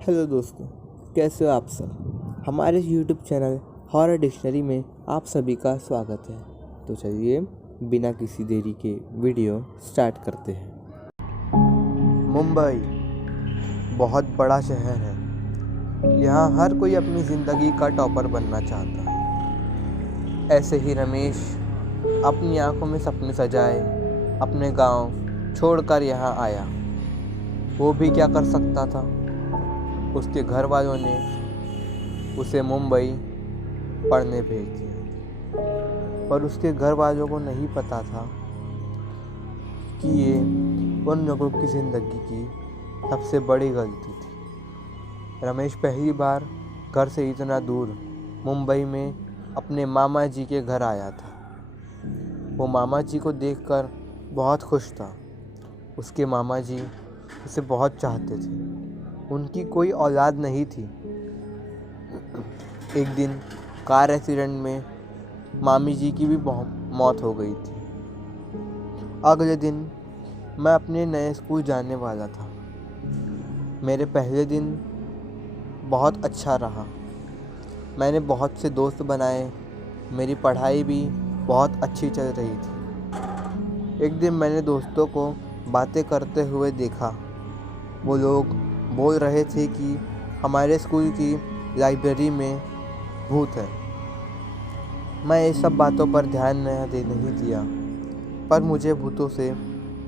Hello दोस्तों, कैसे हो आप सब। हमारे यूट्यूब चैनल हॉरर डिक्शनरी में आप सभी का स्वागत है। तो चलिए बिना किसी देरी के वीडियो स्टार्ट करते हैं। मुंबई बहुत बड़ा शहर है। यहाँ हर कोई अपनी ज़िंदगी का टॉपर बनना चाहता है। ऐसे ही रमेश अपनी आंखों में सपने सजाए अपने गांव छोड़कर यहाँ आया। वो भी क्या कर सकता था। उसके घर वालों ने उसे मुंबई पढ़ने भेज दिया, पर उसके घर वालों को नहीं पता था कि ये उन लोगों की ज़िंदगी की सबसे बड़ी गलती थी। रमेश पहली बार घर से इतना दूर मुंबई में अपने मामा जी के घर आया था। वो मामा जी को देखकर बहुत खुश था। उसके मामा जी उसे बहुत चाहते थे। उनकी कोई औलाद नहीं थी। एक दिन कार एक्सीडेंट में मामी जी की भी मौत हो गई थी। अगले दिन मैं अपने नए स्कूल जाने वाला था। मेरे पहले दिन बहुत अच्छा रहा। मैंने बहुत से दोस्त बनाए। मेरी पढ़ाई भी बहुत अच्छी चल रही थी। एक दिन मैंने दोस्तों को बातें करते हुए देखा। वो लोग बोल रहे थे कि हमारे स्कूल की लाइब्रेरी में भूत है। मैं ये सब बातों पर ध्यान नहीं दिया, पर मुझे भूतों से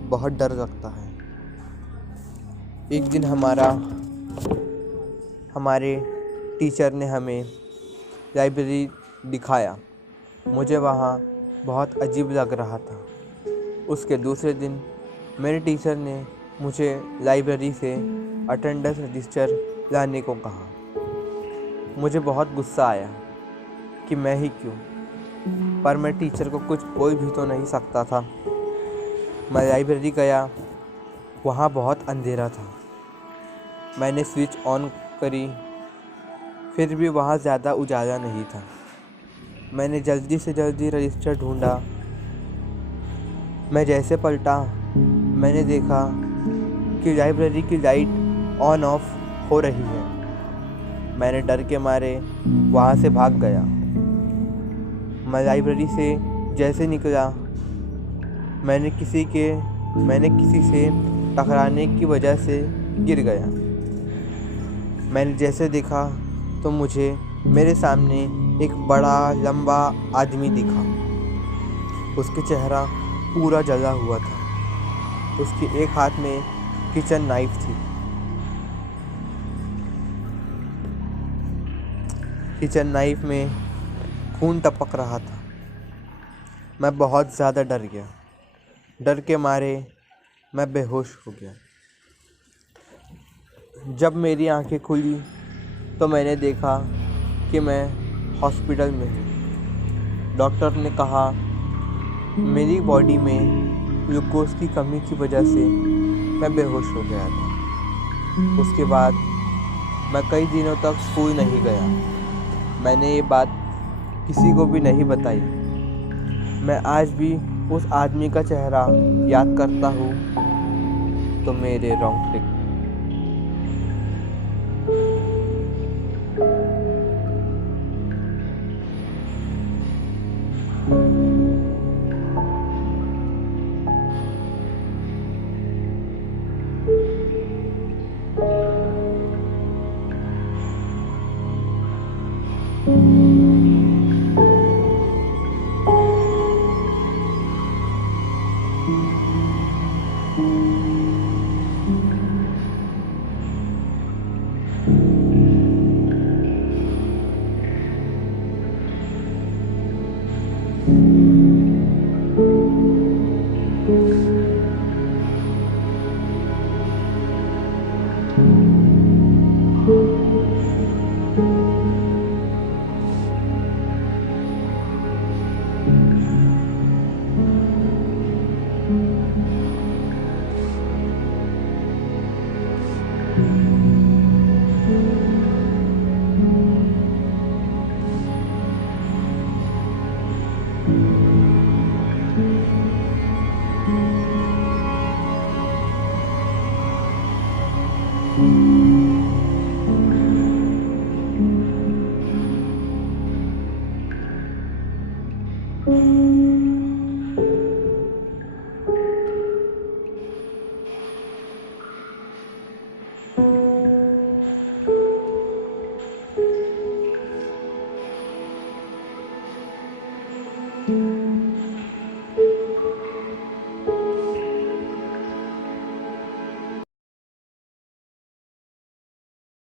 बहुत डर लगता है। एक दिन हमारे टीचर ने हमें लाइब्रेरी दिखाया। मुझे वहाँ बहुत अजीब लग रहा था। उसके दूसरे दिन मेरे टीचर ने मुझे लाइब्रेरी से अटेंडेंस रजिस्टर लाने को कहा। मुझे बहुत गुस्सा आया कि मैं ही क्यों, पर मैं टीचर को कुछ बोल भी तो नहीं सकता था। मैं लाइब्रेरी गया। वहाँ बहुत अंधेरा था। मैंने स्विच ऑन करी, फिर भी वहाँ ज़्यादा उजाला नहीं था। मैंने जल्दी से जल्दी रजिस्टर ढूंढा। मैं जैसे पलटा, मैंने देखा कि लाइब्रेरी की लाइट ऑन ऑफ हो रही है। मैंने डर के मारे वहाँ से भाग गया। मैं लाइब्रेरी से जैसे निकला, मैंने किसी से टकराने की वजह से गिर गया। मैंने जैसे देखा तो मुझे मेरे सामने एक बड़ा लंबा आदमी दिखा। उसका चेहरा पूरा जला हुआ था। उसके एक हाथ में किचन नाइफ थी। किचन नाइफ में खून टपक रहा था। मैं बहुत ज़्यादा डर गया। डर के मारे मैं बेहोश हो गया। जब मेरी आंखें खुली तो मैंने देखा कि मैं हॉस्पिटल में हूँ। डॉक्टर ने कहा मेरी बॉडी में ग्लूकोज की कमी की वजह से मैं बेहोश हो गया था। उसके बाद मैं कई दिनों तक स्कूल नहीं गया। मैंने ये बात किसी को भी नहीं बताई। मैं आज भी उस आदमी का चेहरा याद करता हूँ तो मेरे रोंगटे है।